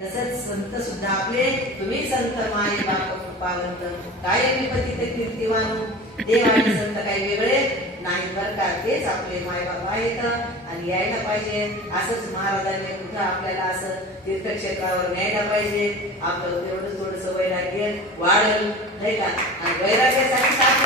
तसंच संत सुद्धा आपले तुम्ही संत माई बाप कृपावंत काय विपतित कीर्तिवान देव आणि संत काही वेगळे नाही बरं का, तेच आपले माय बाप आहेत आणि यायला पाहिजे. असंच महाराजांनी कुठं आपल्याला असं तीर्थक्षेत्रावर न्यायला पाहिजे. आपलं तेवढं थोडंसं वैराग्य वाढल नाही का. आणि वैराग्यासाठी घरात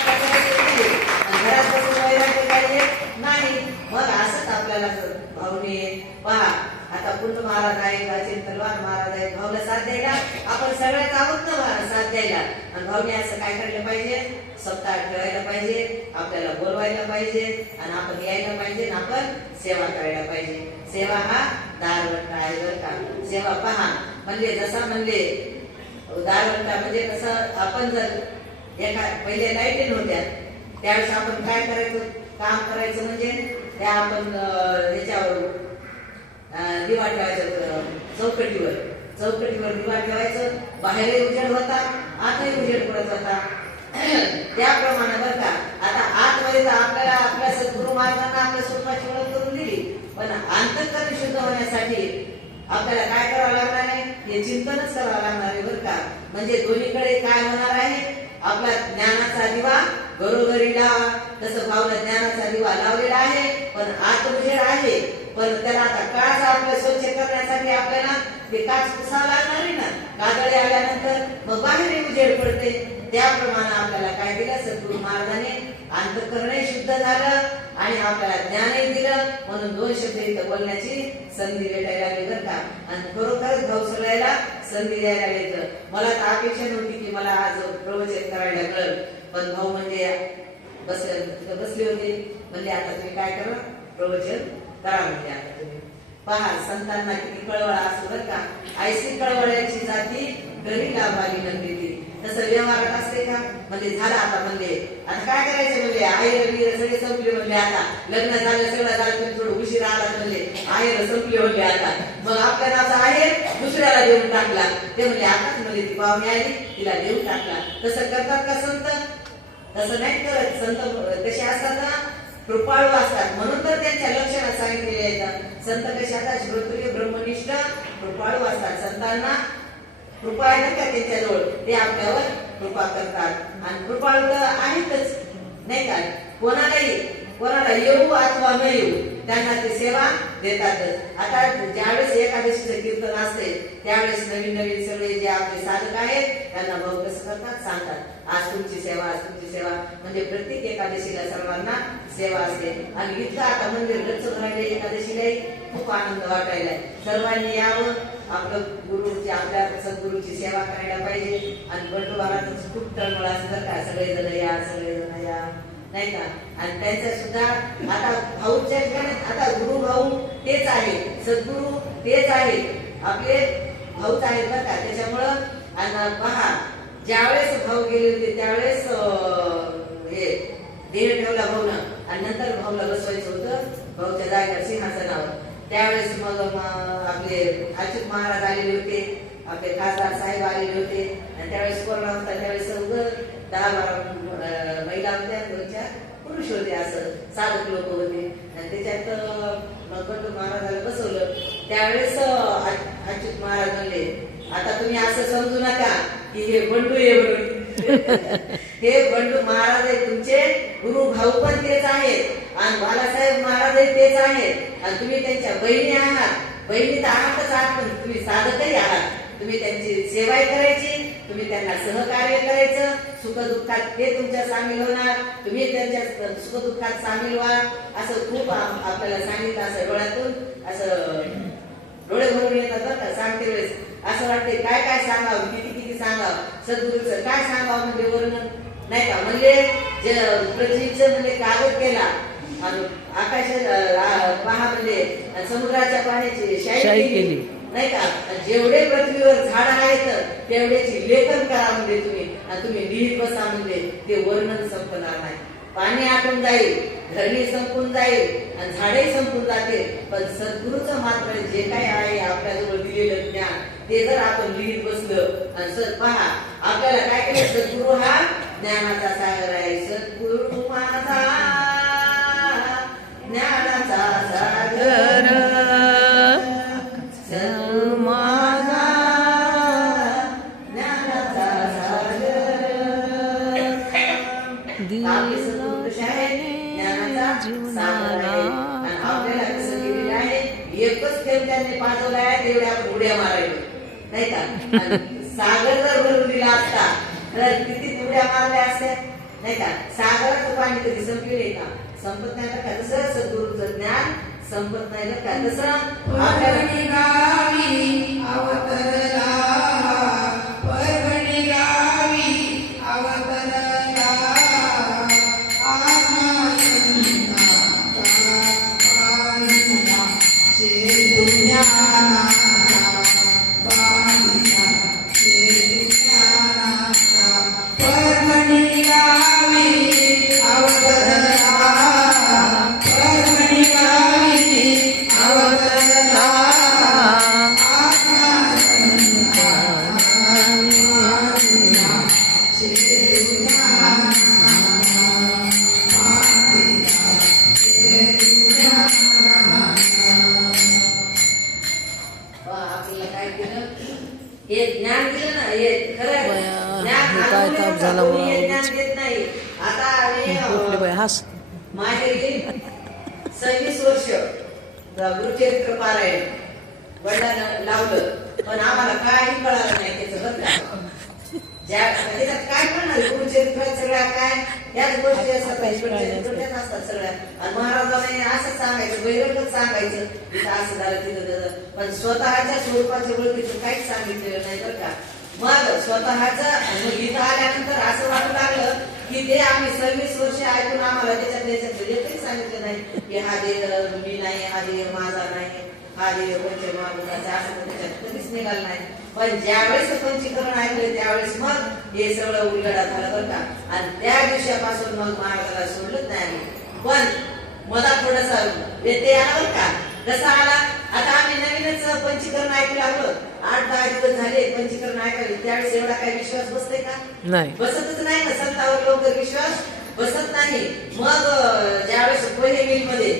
बसून वैराग्य पाहिजे नाही. मग असंच आपल्याला भावने पहा. आता कुंट महाराज आहे, चिंतनवार महाराज आहे, भावला साथ द्यायला आपण सगळ्यात आहोत ना साथ द्यायला. आणि भावने असं काय करायला पाहिजे, सप्ताह ठेवायला पाहिजे, आपल्याला बोलवायला पाहिजे आणि आपण यायला पाहिजे, आपण सेवा करायला पाहिजे. सेवा हा दारवंटा आहे बरं का. सेवा पहा म्हणजे जसा म्हणले दारवंटा म्हणजे कसं, आपण जर एका पहिले लाईटी नव्हत्या त्यावेळेस आपण काय करायचं, काम करायचं म्हणजे त्या आपण याच्यावर दिवा ठेवायचं, चौकटीवर दिवा ठेवायचं. बाहेरही उजेड होता, आतही उजेड पडत होता. त्याप्रमाणे बरं का. आता आतमध्ये आपल्याला आपल्या सद्गुरु महाराजांना आपल्या स्वरूपाची ओळख करून दिली, पण अंतःकरण शुद्ध होण्यासाठी आपल्याला काय करावं लागणार आहे, हे चिंतनच करावं लागणार आहे बरं का. म्हणजे दोन्हीकडे काय होणार आहे, आपला ज्ञानाचा दिवा घरोघरी लावा. तसं भावला ज्ञानाचा दिवा लावलेला आहे, पण आत उजेड आहे. पण त्याला आता काच आपल्या स्वच्छ करण्यासाठी आपल्याला ते काच पुसावं लागणार आहे ना. काजळे आल्यानंतर मग बाहेर उजेड पडते. त्याप्रमाणे आपल्याला काय दिलं सद्गुरु महाराजांनी, अंतःकरणही शुद्ध झालं आणि आपल्याला ज्ञानही दिलं. म्हणून दोन शब्द इथं बोलण्याची संधी भेटायला लागली बरं का. आणि खरोखरच भाऊ सगळ्याला संधी द्यायला लागली. मला तर अपेक्षा नव्हती की मला आज प्रवचन करायला कळलं, पण भाऊ म्हणजे बसले होते, म्हणजे आता तुम्ही काय करा, प्रवचन करा म्हणजे आता तुम्ही पहा. संतांना किती कळवळ असतो बरं का. ऐशी कळवळ्याची जाती घरी लाभाली नंदी. तसं व्यवहारात असते का, म्हणजे झालं आता म्हणले आता काय करायचं, म्हणजे आयर सगळे संपले म्हणले, आता लग्न झालं सगळं झालं, तुम्ही थोडं उशीर आला म्हणले आयर संपले म्हणले. आता मग आपल्या नावाचा आहेर दुसऱ्याला देऊन टाकला. ते म्हणले आताच म्हणजे ती पाहुणी आली तिला देऊन टाकला. तसं करतात का संत? तसं नाही करत. संत कसे असतात ना, कृपाळू असतात. म्हणून तर त्यांच्या लक्षणात सांगितलेले आहेत. संत कसे असतात, श्रोत्रिय ब्रह्मनिष्ठ कृपाळू असतात. संतांना कृपा आहे ना का त्यांच्याजवळ, ते आपल्यावर कृपा करतात. आणि कृपाळू तर आहेतच नाही का. कोणाला येऊ अथवा न येऊ त्यांना ते सेवा देतातच. आता ज्यावेळेस एकादशीचं कीर्तन असते त्यावेळेस नवीन नवीन सगळे जे आपले साधक आहेत त्यांना भाऊ कसं करतात, सांगतात आज तुमची सेवा, आज तुमची सेवा. म्हणजे प्रत्येक एकादशीला सर्वांना सेवा असते. आणि इथं आता मंदिर गच्च भरायला एकादशीलाही खूप आनंद वाटायलाय. सर्वांनी यावं, आपलं गुरुची आपल्या सद्गुरूची सेवा करायला पाहिजे. आणि बंडू खूप तळमळ असतं का, सगळेजण या नाही का. आणि त्यांचा सुद्धा आता भाऊच्या ठिकाणी आता गुरु भाऊ तेच आहे, सद्गुरु तेच आहे, आपले भाऊच आहेत बरं का. त्याच्यामुळं आणि पहा ज्यावेळेस भाऊ गेले होते त्यावेळेस हे देह ठेवला भाऊनं आणि नंतर भाऊला बसवायचं होतं भाऊच्या जागेवर सिंहासनावर. त्यावेळेस मग आपले अच्युत महाराज आलेले होते, आपले खासदार साहेब आलेले होते. आणि त्यावेळेस कोरोना होता, त्यावेळेस 10-12 महिला होत्या, 2-4 पुरुष होते, असं साधक लोक होते. आणि त्याच्यात मग बंडू महाराजाला बसवलं. त्यावेळेस अच्युत महाराज म्हणले आता तुम्ही असं समजू नका की हे बंडू आहे म्हणून. हे बंडू महाराज आहे तुमचे गुरु भाऊ, पण तेच आहेत आणि बालासाहेब महाराज तेच आहेत. आणि तुम्ही त्यांच्या बहिणी आहात. बहिणी तर आहातच आहात, पण तुम्ही साधकही आहात. तुम्ही त्यांची सेवाही करायची, तुम्ही त्यांना सहकार्य करायचं. सुखदुःखात ते तुमच्या सामील होणार, तुम्ही त्यांच्या सुखदुःखात सामील व्हा. असं खूप आपल्याला सांगितलं. असं डोळ्यातून असं डोळे भरून येतात बरं का. सांगते वेळेस असं वाटते काय काय सांगावं, किती सांगावं, सद्गुरूचं काय सांगावं म्हणजे वर्णन नाही का. म्हणजे जे पृथ्वीचं म्हणजे कागद केला आणि आकाशात पहा म्हणजे समुद्राच्या पाण्याची शाई केली नाही का. जेवढे पृथ्वीवर झाड आहेत तेवढ्याची लेखन करा म्हणजे तुम्ही, आणि तुम्ही लिहित बसा म्हणजे ते वर्णन संपणार नाही. पाणी आटून जाईल, धरणी संपून जाईल आणि झाडही संपून जाते, पण सद्गुरूचं मात्र जे काय आहे आपल्याजवळ दिलेलं ज्ञान ते जर आपण लिहित बसलं आणि सर पहा आपल्याला काय केलं. सद्गुरू हा ज्ञानाचा सागर आहे. सद्गुरू माझा ज्ञानाचा सागर, सद्गुरू माझा थेंब त्यांनी पाठवलाय तेवढ्या आपण उड्या मारायला नाही का. आणि सागर जर भरून दिला असता तर किती उड्या मारल्या असत्या नाही का. सागराचं पाणी कधी संपले का, संपत नाही का. तसं सद्गुरूचं ज्ञान संपत नाही का. तसं परभणी गावी अवतरला, परभणी गावी अवतरला, आत्मा संताचा शेतू ज्ञानाचा, बांधिला शेतू ज्ञानाचा. परभणी गावी अवतरला, परभणी गावी अवतरला, आत्मा संताचा शेतू ज्ञानाचा, बांधिला शेतू ज्ञानाचा. आपल्याला काय केलं, हे ज्ञान दिलं ना, हे खरं बया, ज्ञान हे काय अनुभवलं ताप का? झाला कोणी हे बा. ज्ञान देत नाही. आता आम्ही कुठले बाई हस माहेरी 26 वर्ष गुरुचरित्र पारायण वडिलांना लावलं, पण आम्हाला काही कळालं नाही त्याचं बरं का. त्याच्यात काय कळणार, गुरुचरित्रात सगळ्या काय याच गोष्टी असतात, छोट्याच असतात सगळ्या. आणि महाराजांनी असंच सांगायचं, बहिरंगच सांगायचं तिथं असं झालं तिथं तसं, पण स्वतःच्या स्वरूपाच्या ओळखीचं काहीच सांगितलेलं नाही बरं का. मग स्वतःच इथं आल्यानंतर असं वाटू लागलं की ते आम्ही 26 वर्ष ऐकून आम्हाला त्याच्यात काही सांगितलं नाही की हा देव मी नाही, हा देव माझा नाही, हा देव पंचमहाभूताचा, असं त्याच्यात कधीच निघालं नाही. पण ज्यावेळेस पंचीकरण ऐकलं त्यावेळेस मग हे सगळं उलगडा झालं बरं का. आणि त्या दिवसापासून मग महाराजाला सोडलंच नाही आम्ही. पण मला थोडासा व्यत्यय आला बरं का. कसा आला, आता आम्ही नवीनच पंचीकरण ऐकू लागलो, 8-10 दिवस झाले पंचीकरण ऐकायला, त्यावेळेस एवढा काही विश्वास बसते का, नाही. बसतच नाही ना. संतावर लवकर विश्वास बसत नाही. मग ज्यावेळेस पोहे मिल मध्ये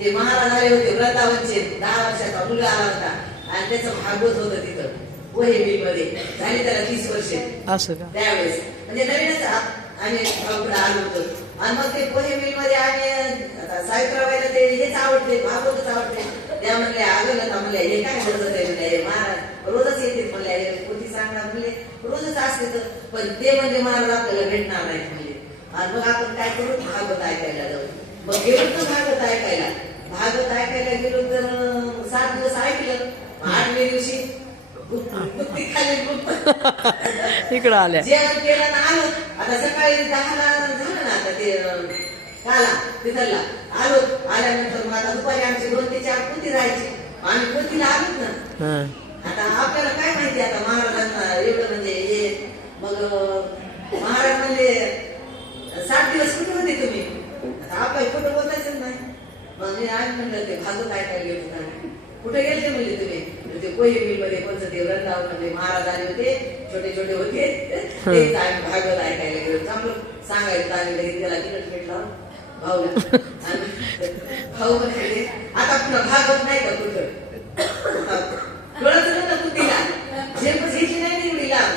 ते महाराज आले होते, वृंदावनचे 10 वर्षाचा मुलगा आला होता आणि त्याचं भागवत होतं तिथं पोहे मिल मध्ये. झाली त्याला 30 वर्षे असं का. त्यावेळेस, म्हणजे नवीनच आम्ही भाऊकडे आलो होतो. आणि मग ते पोहे मिल मध्ये आम्ही सावित्राबाईला ते हेच आवडते, भागवतच आवडते. त्या म्हणले अगं लता म्हणले हे काय बसत आहे म्हणले, महाराज रोजच येते म्हणले, पोथी सांगणार म्हणले रोजच असते तर. पण ते म्हणजे महाराज आपल्याला भेटणार नाही म्हणले. आणि मग आपण काय करू, भागवत ऐकायला जाऊ. मग गेलो तर भागवत ऐकायला, भागवत ऐकायला गेलो तर 7 दिवस ऐकलं. 8व्या दिवशी इकडं आल्या. जेवण केलं ना आलो. आता सकाळी 10ला झालं ना, आता ते काला तिथला आलो. आल्यानंतर मग आता दुपारी आमची 2 ते 4 पोथी राहायची. आम्ही पोथीला आलोच ना. हा. आता आपल्याला काय माहिती आता महाराजांना एवढं म्हणजे हे. मग महाराज म्हणजे 7 दिवस कुठे होते तुम्ही, आता आपल्याला कुठं बोलायचं नाही. मग मी आज म्हणलं ते भागवत ऐकायला गेलो होता. कुठे गेले म्हणले तुम्ही, ते पोहे मिल मध्ये कोणतं ते वृंदावन म्हणजे महाराज आले होते, छोटे छोटे होते, तेच आम्ही भागवत ऐकायला गेलो. चांगलं सांगायचं आम्ही लगेच त्याला तिकट भेटला भाऊला. भाऊ म्हणजे आता पुन्हा भागवत नाही का कुठं, कळत ना बुद्धीला, झेपच घ्यायची नाही एवढी लांब.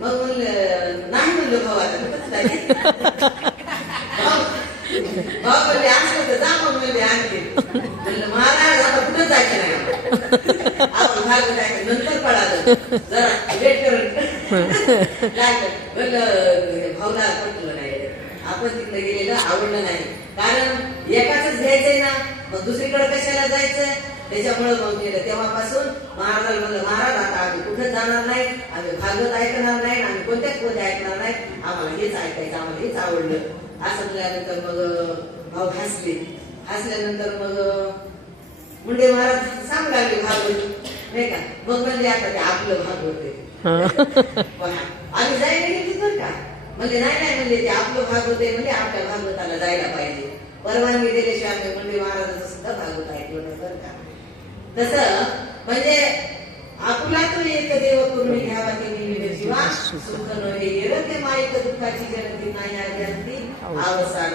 मग म्हणलं नाही म्हणलं भाऊ आता कुठंच नाही. भाऊ म्हणले असं होतं जा मग म्हणले आणखी. म्हणलं महाराज आता कुठं जायचं नाही आपण भागवत ऐकायला. नंतर पडालं जरा वेट करून लागलं. म्हणलं भाऊला पटलं नाही, आपण तिकडे गेलेलं आवडलं नाही. कारण एकाच घ्यायचंय ना, मग दुसरीकडे कशाला जायचंय. त्याच्यामुळे मग गेलं. तेव्हापासून महाराजाला म्हणलं महाराज आता आम्ही कुठं जाणार नाही, आम्ही भागवत ऐकणार नाही, आम्ही कोणत्याच पोथी ऐकणार नाही, आम्हाला हेच ऐकायचं, आम्हाला हेच आवडलं. असं म्हणल्यानंतर मग भाऊ हसले. हसल्यानंतर मग मुंडे महाराज सांगू लागले भागवत नाही का. मग म्हणजे आता ते आपलं भागवत आहे. आम्ही जायला गेली बरं का. म्हणजे नाही म्हणले ते आपलं भागवत आहे, म्हणजे आपल्या भागवताला जायला पाहिजे. परवानगी दिल्याशिवाय आम्ही मुंडे महाराजाचं सुद्धा भागवत ऐकलं नाही बरं का. तसं म्हणजे आपुला तो एक देव करून घ्यावा ते निमित्त जीवा सुख नव्हे येते माईक दुःखाची जनती नाही आधी अवसान.